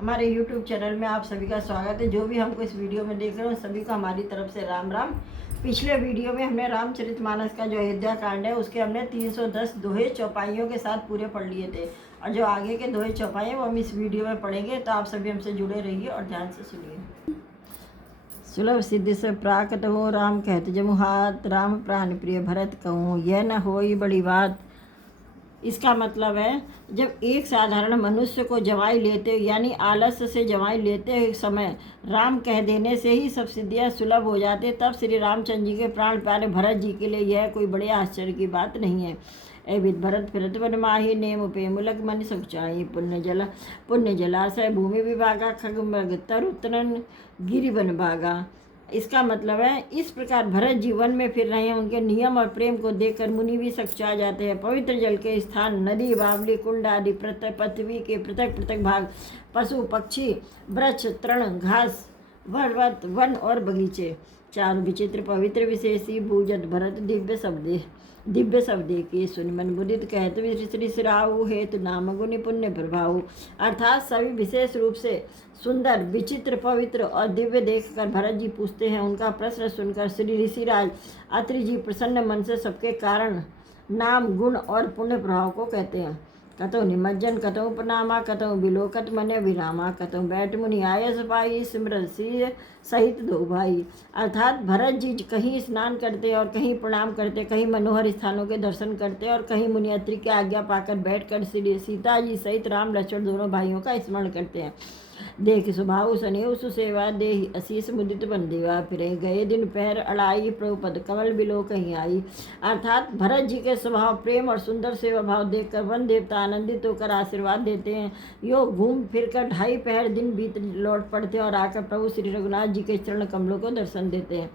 हमारे YouTube channel में आप सभी का स्वागत है। जो भी हमको इस वीडियो में देख रहे हो सभी को हमारी तरफ से राम राम। पिछले वीडियो में हमने रामचरितमानस का जो अयोध्या कांड है उसके हमने 310 दोहे चौपाइयों के साथ पूरे पढ़ लिए थे, और जो आगे के दोहे चौपाई वो हम इस वीडियो में पढ़ेंगे। तो आप सभी हमसे जुड़े रहिए और ध्यान से सुनिए। सुलभ सिद्धि से प्राकट हो राम कहत जमु हाथ, राम प्राण प्रिय भरत कहूँ यह न होई बड़ी बात। इसका मतलब है, जब एक साधारण मनुष्य को जमाई लेते यानी आलस्य से जमाई लेते समय राम कह देने से ही सब सिद्धियां सुलभ हो जाते, तब श्री रामचंद्र जी के प्राण प्यारे भरत जी के लिए यह कोई बड़े आश्चर्य की बात नहीं है। एविद भरत फिरत वन माही नेम पे मुलक मन सुचाई, पुण्य जलाशय भूमि विभागा खग मृग तरु तरन गिरि वन भागा। इसका मतलब है, इस प्रकार भरत जीवन में फिर रहे हैं, उनके नियम और प्रेम को देखकर मुनि भी सकुचा जाते हैं। पवित्र जल के स्थान, नदी बावली कुंड आदि पृथ्वी के पृथक पृथक भाग, पशु पक्षी वृक्ष तृण घास पर्वत वन और बगीचे, चारों विचित्र पवित्र विशेषी भूजत भरत दिव्य शब्दे के सुन मन बुदित कहत श्री सिराऊ हेतु नाम गुण पुण्य प्रभाव। अर्थात सभी विशेष रूप से सुंदर विचित्र पवित्र और दिव्य देखकर भरत जी पूछते हैं। उनका प्रश्न सुनकर श्री ऋषिराज अत्रि जी प्रसन्न मन से सबके कारण नाम गुण और पुण्य प्रभाव को कहते हैं। कतौ निमज्जन कतौ प्रणामा कतौ बिलोकत मन विरामा, कतौ बैठ मुनि आयस पाई सिमरत सहित दो भाई। अर्थात भरत जी कहीं स्नान करते और कहीं प्रणाम करते, कहीं मनोहर स्थानों के दर्शन करते और कहीं मुनि अत्रि की आज्ञा पाकर बैठकर श्री सीता जी सहित राम लक्ष्मण दोनों भाइयों का स्मरण करते हैं। देख स्वभाव सनेव सुसेवा देहि असीस मुदित बंदेवा, फिर गए दिन पैर अड़ाई प्रभुपद कमल बिलो कहीं आई। अर्थात भरत जी के स्वभाव प्रेम और सुंदर सेवा भाव देखकर वन देवता आनंदित होकर आशीर्वाद देते हैं। यो घूम फिर कर 2.5 पहर दिन बीत लौट पड़ते और आकर प्रभु श्री रघुनाथ जी के चरण कमलों को दर्शन देते हैं।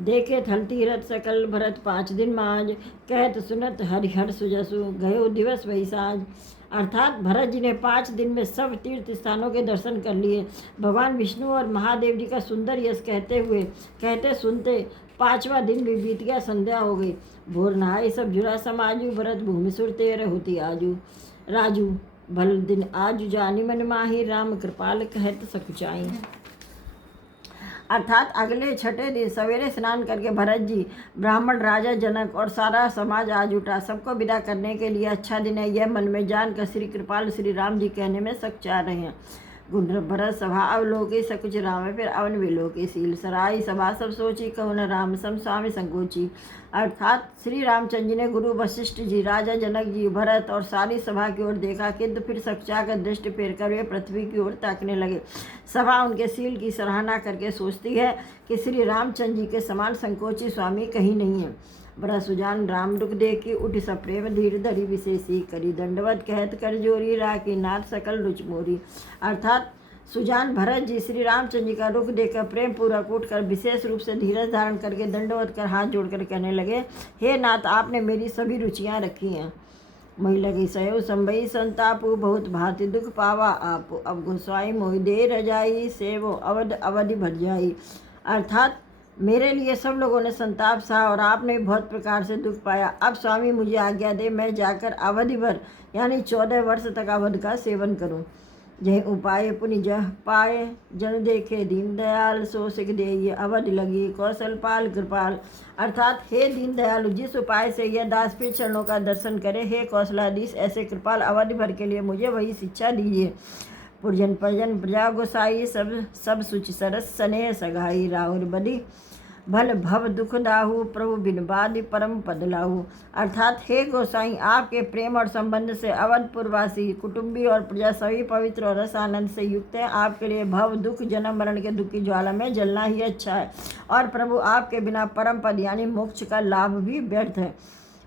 देखे थल तीरथ सकल भरत 5 दिन माज, कहत सुनत हरिहर सुजसु गयो दिवस वही साँझ। अर्थात भरत जी ने 5 दिन में सब तीर्थ स्थानों के दर्शन कर लिए। भगवान विष्णु और महादेव जी का सुंदर यश कहते सुनते 5वां दिन भी बीत गया, संध्या हो गई। भोर नहाई सब जुड़ा समाजू, भरत भूमि सुर तेर होती आजू राजू, भल दिन आजू जानी मन माही, राम कृपाल कहत सकुचाई। अर्थात अगले छठे दिन सवेरे स्नान करके भरत जी, ब्राह्मण राजा जनक और सारा समाज आज उठा। सबको विदा करने के लिए अच्छा दिन है यह मन में जानकर श्री कृपाल श्री राम जी कहने में सकुचा रहे हैं। गुंड्र भरत सभा अवलोकी सकुच राम, फिर अवन विलोकी सील सराई सभा सब सोची कहुन राम सम स्वामी संकोची। अर्थात श्री रामचंद्र जी ने गुरु वशिष्ठ जी, राजा जनक जी, भरत और सारी सभा की ओर देखा, किंतु फिर सकुचा कर दृष्टि फेर कर वे पृथ्वी की ओर ताकने लगे। सभा उनके सील की सराहना करके सोचती है कि श्री रामचंद्र जी के समान संकोची स्वामी कहीं नहीं है। बड़ा सुजान राम दुख देखी, उठ सप्रेम धीर धरी विशेषी, करी दंडवत कहत कर जोरी, राखी नाथ सकल रुच मोरी। अर्थात सुजान भरत जी श्री रामचंद्र जी का रुख देखकर प्रेम पूर्वक उठकर विशेष रूप से धीरज धारण करके दंडवत कर हाथ जोड़कर कहने लगे, हे नाथ, आपने मेरी सभी रुचियाँ रखी हैं। मही लगी सयो संभई संतापु, बहुत भांति दुख पावा आप, अब गोसाई मोहि दे रजाई, सेवो अवधि भर जाई। अर्थात मेरे लिए सब लोगों ने संताप सहा और आपने बहुत प्रकार से दुख पाया। अब स्वामी मुझे आज्ञा दे, मैं जाकर अवधि भर यानी 14 वर्ष तक अवध का सेवन करूं। जय उपाय पुनि जह पाए, जन देखे दीन दयाल, सो सिख दे अवधि लगी कौशल पाल कृपाल। अर्थात हे दीन दयालु, जिस उपाय से यह दास फिर चरणों का दर्शन करे, हे कौशलाधीश ऐसे कृपाल अवधि भर के लिए मुझे वही शिक्षा दीजिए। पुरजन परजन प्रजा गोसाई, सब सुचि सरस स्नेह सगाई, राहुल बदि भल भव दुख दाहू, प्रभु बिन बादि परम पद लाहू। अर्थात हे गोसाई, आपके प्रेम और संबंध से अवधपुरवासी कुटुंबी और प्रजा सभी पवित्र और रस आनंद से युक्त है। आपके लिए भव दुख जन्म मरण के दुख की ज्वाला में जलना ही अच्छा है, और प्रभु आपके बिना परम पद यानी मोक्ष का लाभ भी व्यर्थ है।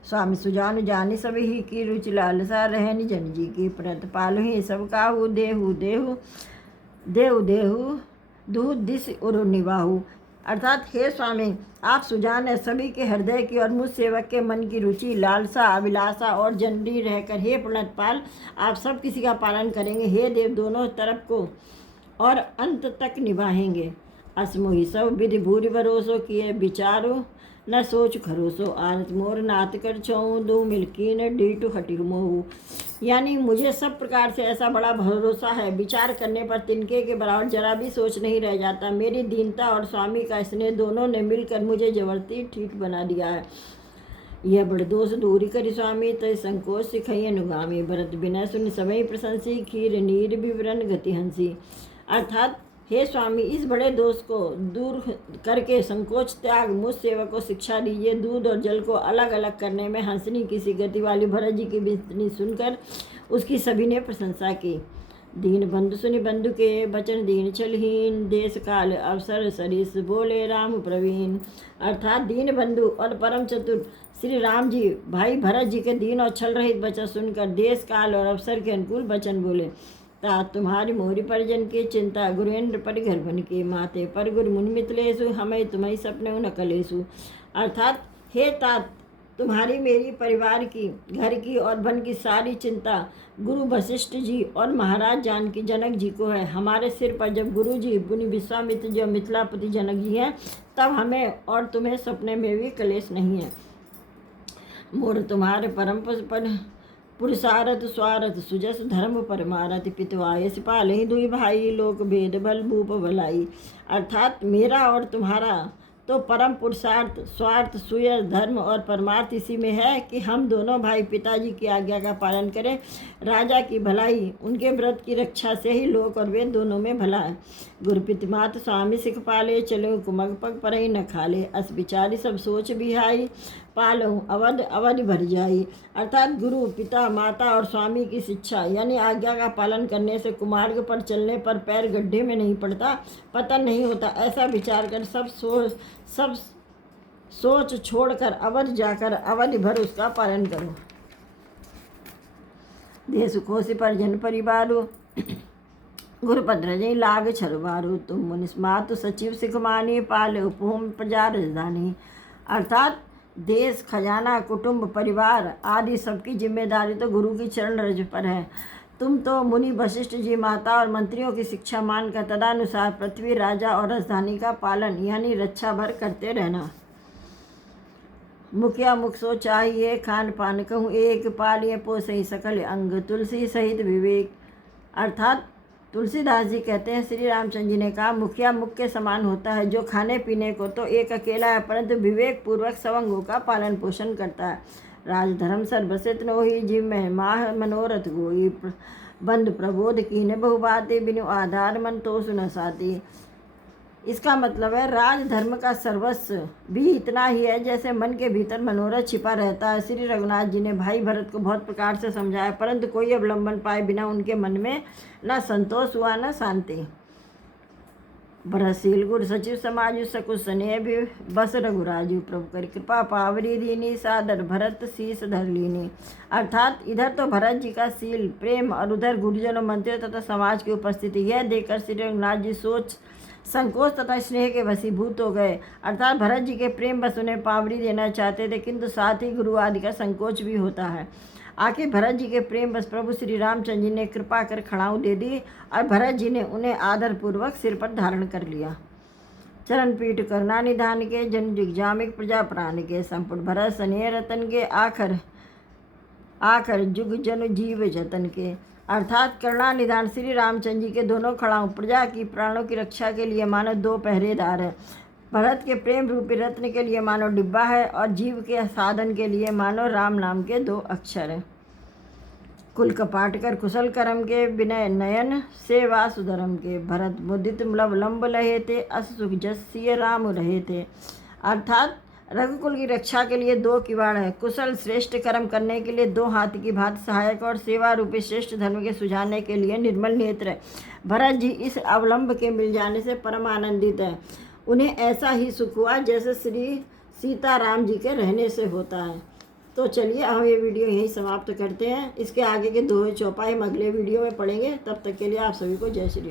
स्वामी सुजान जानी सभी ही की रुचि लालसा, रहनी जन जी की प्रत पालु ही सब काहू, देहु देहु देहु देहु दुहु दिस उरु निवाहु। अर्थात हे स्वामी, आप सुजान है सभी के हृदय की और मुझ सेवक के मन की रुचि लालसा अभिलाषा और जनरी रहकर हे प्रणतपाल, आप सब किसी का पालन करेंगे। हे देव, दोनों तरफ को और अंत तक निभाएंगे। असमोहि सब विधि भूरि भरोसो किए विचारो, न सोच खरोसो आरत मोर नाथ कर छऊ, दो मिलकी न डीटू हटि मोहू। यानी मुझे सब प्रकार से ऐसा बड़ा भरोसा है, विचार करने पर तिनके के बराबर जरा भी सोच नहीं रह जाता। मेरी दीनता और स्वामी का स्नेह दोनों ने मिलकर मुझे जबरती ठीक बना दिया है। यह बड़े दोष दूरी करी स्वामी, तय संकोच सिखई अनुगामी, भरत बिना सुन समय प्रशंसी, खीर नीर विवरण गति हंसी। अर्थात हे स्वामी, इस बड़े दोष को दूर करके संकोच त्याग मुझ सेवक को शिक्षा दीजिए। दूध और जल को अलग अलग करने में हंसनी किसी गति वाली भरत जी की विनती सुनकर उसकी सभी ने प्रशंसा की। दीन बंधु सुनि बंधु के वचन, दीन छलहीन, देश काल अवसर सरिस, बोले राम प्रवीण। अर्थात दीन बंधु और परम चतुर श्री राम जी भाई भरत जी के दीन और छल रहित वचन सुनकर देश काल और अवसर के अनुकूल वचन बोले। तात तुम्हारी मोहरी परिजन की चिंता, गुरुवेंद्र पर घर बन के, माते पर गुरु मुनि मितलेसु, हमें तुम्हें सपने न कलेसु। अर्थात हे तात, तुम्हारी मेरी परिवार की, घर की और वन की सारी चिंता गुरु वशिष्ठ जी और महाराज जानकी जनक जी को है। हमारे सिर पर जब गुरु जी मुनि विश्वामित्र जो मिथिलापति जनक जी हैं, तब हमें और तुम्हें सपने में भी कलेश नहीं है। मोर तुम्हारे परम पर पुरुषारथ स्वारथ सुजस धर्म परमारथ, पितवायस पालहि दुई भाई, लोक भेद बल भूप भलाई। अर्थात मेरा और तुम्हारा तो परम पुरुषार्थ स्वार्थ सुयस धर्म और परमार्थ इसी में है कि हम दोनों भाई पिताजी की आज्ञा का पालन करें। राजा की भलाई उनके व्रत की रक्षा से ही लोक और वेद दोनों में भला है। गुरुपितमात स्वामी सिख पाले, चलो कुमग पग पर ही न खाले, अस विचारी सब सोच बिहाई, पालहूँ अवध अवध भर जाई। अर्थात गुरु पिता माता और स्वामी की शिक्षा यानी आज्ञा का पालन करने से कुमार्ग पर चलने पर पैर गड्ढे में नहीं पड़ता, पतन नहीं होता। ऐसा विचार कर सब सोच छोड़कर अवध जाकर अवधि भर उसका पालन करो। देश कोशि पर जन परिवारो, गुरुपत्र जय लाग छरवारू, तुम मुनिस्मातु सचिव सिख मानी, पाले उपहोम प्रजा राजधानी। अर्थात देश खजाना कुटुंब परिवार आदि सबकी जिम्मेदारी तो गुरु की चरण रज पर है। तुम तो मुनि वशिष्ठ जी माता और मंत्रियों की शिक्षा मानकर तदानुसार पृथ्वी राजा और राजधानी का पालन यानी रक्षा भर करते रहना। मुखिया मुख सो चाहिए, खान पान कहूँ एक, पालिए पोसई सकल अंग, तुलसी सहित विवेक। अर्थात तुलसीदास जी कहते हैं, श्री रामचंद्र जी ने कहा, मुखिया मुख के समान होता है, जो खाने पीने को तो एक अकेला है परंतु विवेक पूर्वक सब अंगों का पालन पोषण करता है। राजधर्म सर्वसित नोहि, जीव में माह मनोरथ गोई, बंद प्रबोध कीने बहुबाते, बिनु आधार मन तो सुन साती। इसका मतलब है राजधर्म का सर्वस्व भी इतना ही है जैसे मन के भीतर मनोरथ छिपा रहता है। श्री रघुनाथ जी ने भाई भरत को बहुत प्रकार से समझाया परंतु कोई अवलंबन पाए बिना उनके मन में न संतोष हुआ न शांति। भरतशील गुर सचिव समाजु, सकुश स्नेह भी बस रघुराजू, प्रभु कर कृपा पावरी दीनी, सादर भरत शीस धर लीनी। अर्थात इधर तो भरत जी का शील प्रेम और उधर गुरुजनों मंत्रियों तथा समाज की उपस्थिति, यह देखकर श्री रघुनाथ जी सोच संकोच तथा स्नेह के वशीभूत हो गए। अर्थात भरत जी के प्रेम बस उन्हें पावरी देना चाहते थे किंतु साथ ही गुरु आदि का संकोच भी होता है। आखिर भरत जी के प्रेम बस प्रभु श्री रामचंद्र जी ने कृपा कर खड़ाऊ दे दी और भरत जी ने उन्हें आदरपूर्वक सिर पर धारण कर लिया। चरण पीठ करना निधान के, जन दिग्जामिक प्रजा प्राण के, संपुट भरत स्नेह रतन के, आखर जुग जन जीव जतन के। अर्थात करुणा निधान श्री रामचंद्र जी के दोनों खड़ाऊ प्रजा की प्राणों की रक्षा के लिए मानो दो पहरेदार है। भरत के प्रेम रूपी रत्न के लिए मानो डिब्बा है और जीव के साधन के लिए मानो राम नाम के दो अक्षर है। कुल कपाट कर कुशल करम के, विनय नयन सेवा सुधरम के, भरत मुदित लंब लहे थे, अस सुख जस सिय राम रहे थे। अर्थात रघुकुल की रक्षा के लिए दो किवाड़ है, कुशल श्रेष्ठ कर्म करने के लिए दो हाथ की भांति सहायक और सेवा रूपी श्रेष्ठ धर्म के सुझाने के लिए निर्मल नेत्र। भरत जी इस अवलंब के मिल जाने से परम आनंदित है। उन्हें ऐसा ही सुख हुआ जैसे श्री सीताराम जी के रहने से होता है। तो चलिए हम ये वीडियो यहीं समाप्त करते हैं। इसके आगे के 2 चौपाई हम अगले वीडियो में पढ़ेंगे। तब तक के लिए आप सभी को जय श्री राम।